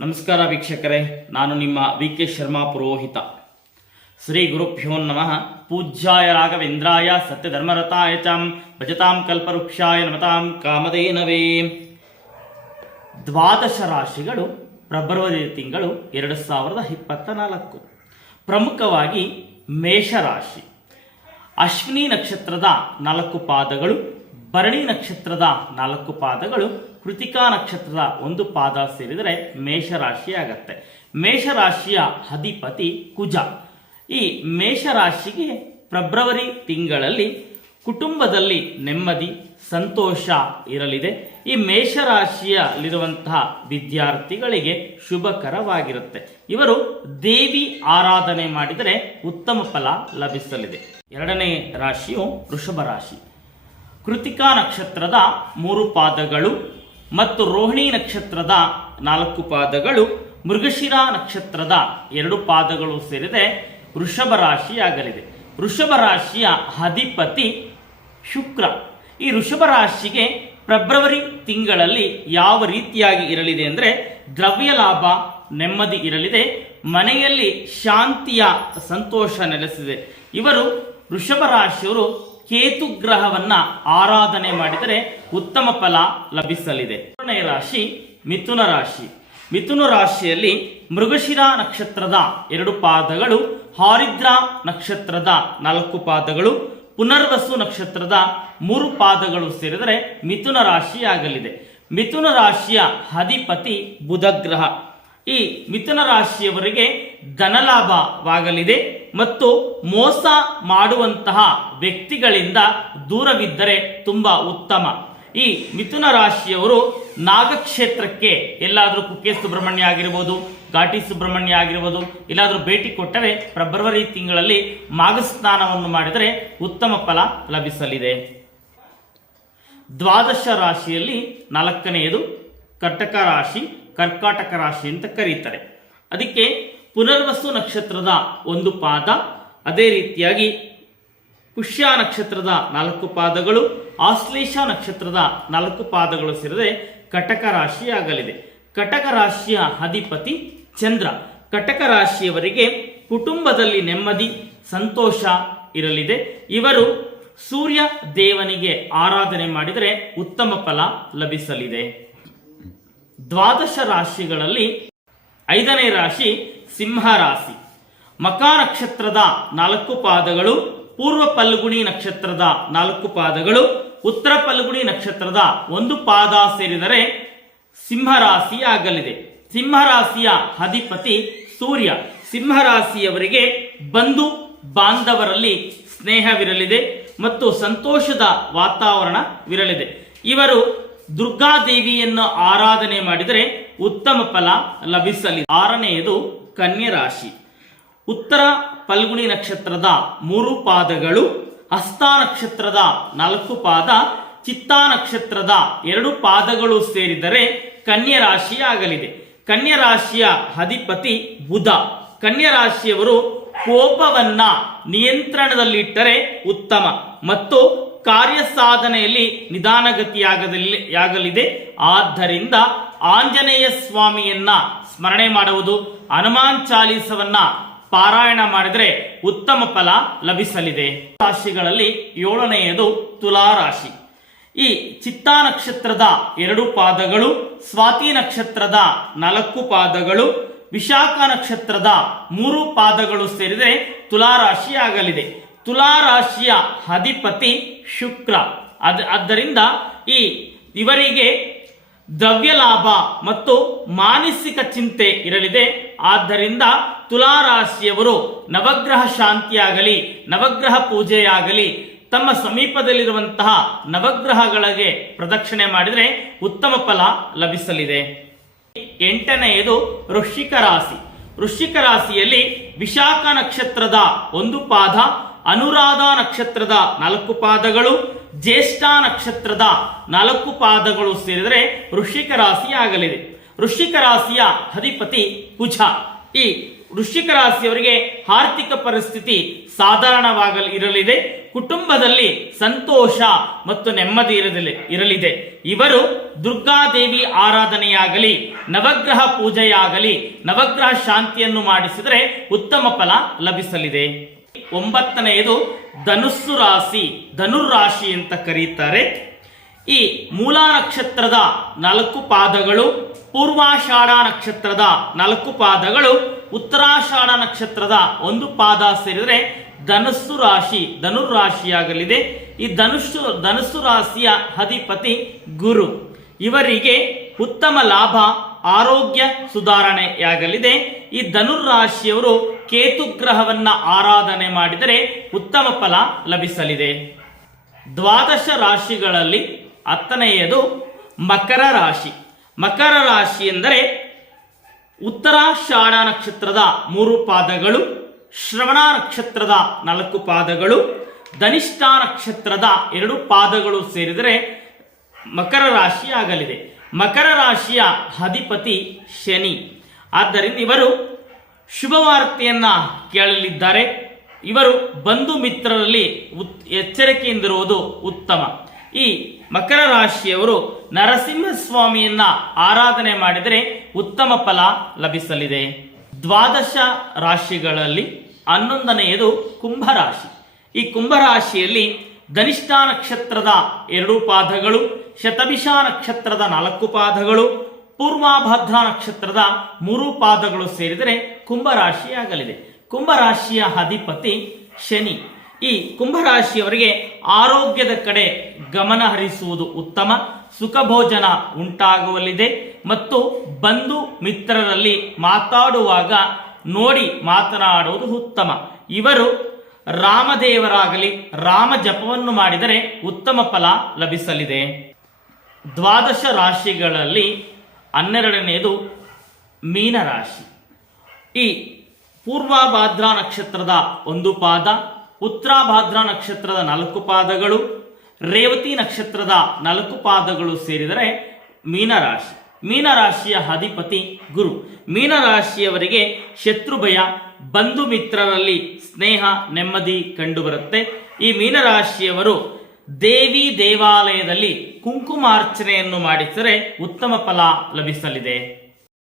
ನಮಸ್ಕಾರ ವೀಕ್ಷಕರೇ, ನಾನು ನಿಮ್ಮ ವಿ.ಕೆ. ಶರ್ಮಾ ಪುರೋಹಿತ. ಶ್ರೀ ಗುರುಭ್ಯೋ ನಮಃ. ಪೂಜ್ಯಾಯ ರಾಘವೇಂದ್ರಾಯ ಸತ್ಯಧರ್ಮರತಾಯ ಚ ಭಜತಾಂ ಕಲ್ಪವೃಕ್ಷಾಯ ನಮತಾಂ ಕಾಮಧೇನವೇ. ದ್ವಾದಶ ರಾಶಿಗಳು ಫೆಬ್ರವರಿ ತಿಂಗಳು 2024. ಪ್ರಮುಖವಾಗಿ ಮೇಷರಾಶಿ. ಅಶ್ವಿನಿ ನಕ್ಷತ್ರದ 4 ಪಾದಗಳು, ಭರಣಿ ನಕ್ಷತ್ರದ 4 ಪಾದಗಳು, ಕೃತಿಕಾ ನಕ್ಷತ್ರದ 1 ಪಾದ ಸೇರಿದರೆ ಮೇಷರಾಶಿ ಆಗತ್ತೆ. ಮೇಷರಾಶಿಯ ಅಧಿಪತಿ ಕುಜ. ಈ ಮೇಷರಾಶಿಗೆ ಫೆಬ್ರವರಿ ತಿಂಗಳಲ್ಲಿ ಕುಟುಂಬದಲ್ಲಿ ನೆಮ್ಮದಿ, ಸಂತೋಷ ಇರಲಿದೆ. ಈ ಮೇಷರಾಶಿಯಲ್ಲಿರುವಂತಹ ವಿದ್ಯಾರ್ಥಿಗಳಿಗೆ ಶುಭಕರವಾಗಿರುತ್ತೆ. ಇವರು ದೇವಿ ಆರಾಧನೆ ಮಾಡಿದರೆ ಉತ್ತಮ ಫಲ ಲಭಿಸಲಿದೆ. 2ನೇ ರಾಶಿಯು ವೃಷಭ ರಾಶಿ. ಕೃತಿಕಾ ನಕ್ಷತ್ರದ 3 ಪಾದಗಳು ಮತ್ತು ರೋಹಿಣಿ ನಕ್ಷತ್ರದ 4 ಪಾದಗಳು, ಮೃಗಶಿರ ನಕ್ಷತ್ರದ 2 ಪಾದಗಳು ಸೇರಿದೆ ವೃಷಭ ರಾಶಿಯಾಗಲಿದೆ. ವೃಷಭ ರಾಶಿಯ ಅಧಿಪತಿ ಶುಕ್ರ. ಈ ವೃಷಭ ರಾಶಿಗೆ ಫೆಬ್ರವರಿ ತಿಂಗಳಲ್ಲಿ ಯಾವ ರೀತಿಯಾಗಿ ಇರಲಿದೆ ಅಂದರೆ ದ್ರವ್ಯ ಲಾಭ, ನೆಮ್ಮದಿ ಇರಲಿದೆ. ಮನೆಯಲ್ಲಿ ಶಾಂತಿಯ ಸಂತೋಷ ನೆಲೆಸಿದೆ. ಇವರು ವೃಷಭ ರಾಶಿಯವರು ಕೇತು ಗ್ರಹವನ್ನ ಆರಾಧನೆ ಮಾಡಿದರೆ ಉತ್ತಮ ಫಲ ಲಭಿಸಲಿದೆ. 3ನೇ ರಾಶಿ ಮಿಥುನ ರಾಶಿ. ಮಿಥುನ ರಾಶಿಯಲ್ಲಿ ಮೃಗಶಿರ ನಕ್ಷತ್ರದ 2 ಪಾದಗಳು, ಆರಿದ್ರ ನಕ್ಷತ್ರದ 4 ಪಾದಗಳು, ಪುನರ್ವಸು ನಕ್ಷತ್ರದ 3 ಪಾದಗಳು ಸೇರಿದರೆ ಮಿಥುನ ರಾಶಿಯಾಗಲಿದೆ. ಮಿಥುನ ರಾಶಿಯ ಅಧಿಪತಿ ಬುಧ ಗ್ರಹ. ಈ ಮಿಥುನ ರಾಶಿಯವರಿಗೆ ಧನಲಾಭವಾಗಲಿದೆ ಮತ್ತು ಮೋಸ ಮಾಡುವಂತಹ ವ್ಯಕ್ತಿಗಳಿಂದ ದೂರವಿದ್ದರೆ ತುಂಬಾ ಉತ್ತಮ. ಈ ಮಿಥುನ ರಾಶಿಯವರು ನಾಗಕ್ಷೇತ್ರಕ್ಕೆ ಎಲ್ಲಾದರೂ ಕುಕ್ಕೆ ಸುಬ್ರಹ್ಮಣ್ಯ ಆಗಿರ್ಬೋದು, ಘಾಟಿ ಸುಬ್ರಹ್ಮಣ್ಯ ಆಗಿರ್ಬೋದು, ಎಲ್ಲಾದರೂ ಭೇಟಿ ಕೊಟ್ಟರೆ ಫೆಬ್ರವರಿ ತಿಂಗಳಲ್ಲಿ ಮಾಘಸ್ನಾನವನ್ನು ಮಾಡಿದರೆ ಉತ್ತಮ ಫಲ ಲಭಿಸಲಿದೆ. ದ್ವಾದಶ ರಾಶಿಯಲ್ಲಿ 4ನೇದು ಕಟಕ ರಾಶಿ, ಕರ್ಕಾಟಕ ರಾಶಿ ಅಂತ ಕರೀತಾರೆ. ಅದಕ್ಕೆ ಪುನರ್ವಸು ನಕ್ಷತ್ರದ 1 ಪಾದ, ಅದೇ ರೀತಿಯಾಗಿ ಪುಷ್ಯ ನಕ್ಷತ್ರದ 4 ಪಾದಗಳು, ಆಶ್ಲೇಷ ನಕ್ಷತ್ರದ 4 ಪಾದಗಳು ಸೇರಿದರೆ ಕಟಕ ರಾಶಿ ಆಗಲಿದೆ. ಕಟಕ ರಾಶಿಯ ಅಧಿಪತಿ ಚಂದ್ರ. ಕಟಕ ರಾಶಿಯವರಿಗೆ ಕುಟುಂಬದಲ್ಲಿ ನೆಮ್ಮದಿ, ಸಂತೋಷ ಇರಲಿದೆ. ಇವರು ಸೂರ್ಯ ದೇವನಿಗೆ ಆರಾಧನೆ ಮಾಡಿದರೆ ಉತ್ತಮ ಫಲ ಲಭಿಸಲಿದೆ. ದ್ವಾದಶ ರಾಶಿಗಳಲ್ಲಿ 5ನೇ ರಾಶಿ ಸಿಂಹ ರಾಶಿ. ಮಖ ನಕ್ಷತ್ರದ 4 ಪಾದಗಳು, ಪೂರ್ವ ಫಲ್ಗುಣಿ ನಕ್ಷತ್ರದ 4 ಪಾದಗಳು, ಉತ್ತರ ಫಲ್ಗುಣಿ ನಕ್ಷತ್ರದ 1 ಪಾದ ಸೇರಿದರೆ ಸಿಂಹರಾಶಿ ಆಗಲಿದೆ. ಸಿಂಹರಾಶಿಯ ಅಧಿಪತಿ ಸೂರ್ಯ. ಸಿಂಹರಾಶಿಯವರಿಗೆ ಬಂಧು ಬಾಂಧವರಲ್ಲಿ ಸ್ನೇಹವಿರಲಿದೆ ಮತ್ತು ಸಂತೋಷದ ವಾತಾವರಣವಿರಲಿದೆ. ಇವರು ದುರ್ಗಾದೇವಿಯನ್ನು ಆರಾಧನೆ ಮಾಡಿದರೆ ಉತ್ತಮ ಫಲ ಲಭಿಸಲಿದೆ. 6ನೇದು ಕನ್ಯಾ ರಾಶಿ. ಉತ್ತರ ಫಲ್ಗುಣಿ ನಕ್ಷತ್ರದ 3 ಪಾದಗಳು, ಹಸ್ತ ನಕ್ಷತ್ರದ 4 ಪಾದ, ಚಿತ್ತಾ ನಕ್ಷತ್ರದ 2 ಪಾದಗಳು ಸೇರಿದರೆ ಕನ್ಯಾ ರಾಶಿ ಆಗಲಿದೆ. ಕನ್ಯಾ ರಾಶಿಯ ಅಧಿಪತಿ ಬುಧ. ಕನ್ಯಾ ರಾಶಿಯವರು ಕೋಪವನ್ನ ನಿಯಂತ್ರಣದಲ್ಲಿಟ್ಟರೆ ಉತ್ತಮ ಮತ್ತು ಕಾರ್ಯ ಸಾಧನೆಯಲ್ಲಿ ನಿಧಾನಗತಿಯಾಗಲಿದೆ. ಆದ್ದರಿಂದ ಆಂಜನೇಯ ಸ್ವಾಮಿಯನ್ನ ಸ್ಮರಣೆ ಮಾಡುವುದು, ಹನುಮಾನ್ ಚಾಲೀಸವನ್ನ ಪಾರಾಯಣ ಮಾಡಿದರೆ ಉತ್ತಮ ಫಲ ಲಭಿಸಲಿದೆ. ರಾಶಿಗಳಲ್ಲಿ 7ನೇಯದು ತುಲಾ ರಾಶಿ. ಈ ಚಿತ್ತಾ ನಕ್ಷತ್ರದ 2 ಪಾದಗಳು, ಸ್ವಾತಿ ನಕ್ಷತ್ರದ 4 ಪಾದಗಳು, ವಿಶಾಖ ನಕ್ಷತ್ರದ 3 ಪಾದಗಳು ಸೇರಿದರೆ ತುಲಾ ರಾಶಿ ಆಗಲಿದೆ. ತುಲಾ ರಾಶಿಯ ಅಧಿಪತಿ ಶುಕ್ರ. ಆದ್ದರಿಂದ ಇವರಿಗೆ ದ್ರವ್ಯ ಲಾಭ ಮತ್ತು ಮಾನಸಿಕ ಚಿಂತೆ ಇರಲಿದೆ. ಆದ್ದರಿಂದ ತುಲಾ ರಾಶಿಯವರು ನವಗ್ರಹ ಶಾಂತಿಯಾಗಲಿ, ನವಗ್ರಹ ಪೂಜೆಯಾಗಲಿ, ತಮ್ಮ ಸಮೀಪದಲ್ಲಿರುವಂತಹ ನವಗ್ರಹಗಳಿಗೆ ಪ್ರದಕ್ಷಿಣೆ ಮಾಡಿದರೆ ಉತ್ತಮ ಫಲ ಲಭಿಸಲಿದೆ. 8ನೇಯದು ವೃಶ್ಚಿಕ ರಾಶಿ. ವೃಶ್ಚಿಕ ರಾಶಿಯಲ್ಲಿ ವಿಶಾಖ ನಕ್ಷತ್ರದ 1 ಪಾದ, ಅನುರಾಧ ನಕ್ಷತ್ರದ 4 ಪಾದಗಳು, ಜ್ಯೇಷ್ಠ ನಕ್ಷತ್ರದ 4 ಪಾದಗಳು ಸೇರಿದರೆ ವೃಶ್ಚಿಕ ರಾಶಿ ಆಗಲಿದೆ. ವೃಶ್ಚಿಕ ರಾಶಿಯ ಅಧಿಪತಿ ಕುಜ. ಈ ವೃಶ್ಚಿಕ ರಾಶಿಯವರಿಗೆ ಆರ್ಥಿಕ ಪರಿಸ್ಥಿತಿ ಸಾಧಾರಣವಾಗಿರಲಿದೆ. ಕುಟುಂಬದಲ್ಲಿ ಸಂತೋಷ ಮತ್ತು ನೆಮ್ಮದಿ ಇರಲಿದೆ. ಇವರು ದುರ್ಗಾದೇವಿ ಆರಾಧನೆಯಾಗಲಿ, ನವಗ್ರಹ ಪೂಜೆಯಾಗಲಿ, ನವಗ್ರಹ ಶಾಂತಿಯನ್ನು ಮಾಡಿಸಿದರೆ ಉತ್ತಮ ಫಲ ಲಭಿಸಲಿದೆ. 9ನೆಯದು ಧನುಸ್ಸು ರಾಶಿ, ಧನುರ್ರಾಶಿ ಅಂತ ಕರೀತಾರೆ. ಈ ಮೂಲಾ ನಕ್ಷತ್ರದ 4 ಪಾದಗಳು, ಪೂರ್ವಾಷಾಢ ನಕ್ಷತ್ರದ 4 ಪಾದಗಳು, ಉತ್ತರಾಷಾಢ ನಕ್ಷತ್ರದ 1 ಪಾದ ಸೇರಿದರೆ ಧನುಸ್ಸು ರಾಶಿ, ಧನುರ್ರಾಶಿಯಾಗಲಿದೆ. ಈ ಧನುಸ್ಸು ರಾಶಿಯ ಅಧಿಪತಿ ಗುರು. ಇವರಿಗೆ ಉತ್ತಮ ಲಾಭ, ಆರೋಗ್ಯ ಸುಧಾರಣೆಯಾಗಲಿದೆ. ಈ ಧನುರ್ರಾಶಿಯವರು ಕೇತು ಗ್ರಹವನ್ನ ಆರಾಧನೆ ಮಾಡಿದರೆ ಉತ್ತಮ ಫಲ ಲಭಿಸಲಿದೆ. 12 ರಾಶಿಗಳಲ್ಲಿ 10ನೆಯದು ಮಕರ ರಾಶಿ. ಮಕರ ರಾಶಿ ಎಂದರೆ ಉತ್ತರಾಷಾಢ ನಕ್ಷತ್ರದ 3 ಪಾದಗಳು, ಶ್ರವಣ ನಕ್ಷತ್ರದ 4 ಪಾದಗಳು, ಧನಿಷ್ಠ ನಕ್ಷತ್ರದ 2 ಪಾದಗಳು ಸೇರಿದರೆ ಮಕರ ರಾಶಿ ಆಗಲಿದೆ. ಮಕರ ರಾಶಿಯ ಅಧಿಪತಿ ಶನಿ. ಆದ್ದರಿಂದ ಇವರು ಶುಭವಾರ್ತೆಯನ್ನ ಕೇಳಲಿದ್ದಾರೆ. ಇವರು ಬಂಧು ಮಿತ್ರರಲ್ಲಿ ಎಚ್ಚರಿಕೆಯಿಂದಿರುವುದು ಉತ್ತಮ. ಈ ಮಕರ ರಾಶಿಯವರು ನರಸಿಂಹಸ್ವಾಮಿಯನ್ನ ಆರಾಧನೆ ಮಾಡಿದರೆ ಉತ್ತಮ ಫಲ ಲಭಿಸಲಿದೆ. 12 ರಾಶಿಗಳಲ್ಲಿ 11ನೆಯದು ಕುಂಭರಾಶಿ. ಈ ಕುಂಭರಾಶಿಯಲ್ಲಿ ಧನಿಷ್ಠ ನಕ್ಷತ್ರದ 2 ಪಾದಗಳು, ಶತಭಿಷ ನಕ್ಷತ್ರದ 4 ಪಾದಗಳು, ಪೂರ್ವಾಭದ್ರ ನಕ್ಷತ್ರದ 3 ಪಾದಗಳು ಸೇರಿದರೆ ಕುಂಭರಾಶಿಯಾಗಲಿದೆ. ಕುಂಭರಾಶಿಯ ಅಧಿಪತಿ ಶನಿ. ಈ ಕುಂಭರಾಶಿಯವರಿಗೆ ಆರೋಗ್ಯದ ಕಡೆ ಗಮನ ಹರಿಸುವುದು ಉತ್ತಮ. ಸುಖ ಭೋಜನ ಉಂಟಾಗುವಲ್ಲಿದೆ ಮತ್ತು ಬಂಧು ಮಿತ್ರರಲ್ಲಿ ಮಾತಾಡುವಾಗ ನೋಡಿ ಮಾತನಾಡುವುದು ಉತ್ತಮ. ಇವರು ರಾಮದೇವರಾಗಲಿ, ರಾಮ ಜಪವನ್ನು ಮಾಡಿದರೆ ಉತ್ತಮ ಫಲ ಲಭಿಸಲಿದೆ. 12 ರಾಶಿಗಳಲ್ಲಿ 12ನೆಯದು ಮೀನರಾಶಿ. ಈ ಪೂರ್ವಭಾದ್ರ ನಕ್ಷತ್ರದ 1 ಪಾದ, ಉತ್ತರಾಭಾದ್ರ ನಕ್ಷತ್ರದ 4 ಪಾದಗಳು, ರೇವತಿ ನಕ್ಷತ್ರದ 4 ಪಾದಗಳು ಸೇರಿದರೆ ಮೀನರಾಶಿ. ಮೀನರಾಶಿಯ ಅಧಿಪತಿ ಗುರು. ಮೀನರಾಶಿಯವರಿಗೆ ಶತ್ರು ಭಯ, ಬಂಧು ಮಿತ್ರರಲ್ಲಿ ಸ್ನೇಹ, ನೆಮ್ಮದಿ ಕಂಡುಬರುತ್ತೆ. ಈ ಮೀನರಾಶಿಯವರು ದೇವಿ ದೇವಾಲಯದಲ್ಲಿ ಕುಂಕುಮಾರ್ಚನೆಯನ್ನು ಮಾಡಿಸಿದರೆ ಉತ್ತಮ ಫಲ ಲಭಿಸಲಿದೆ.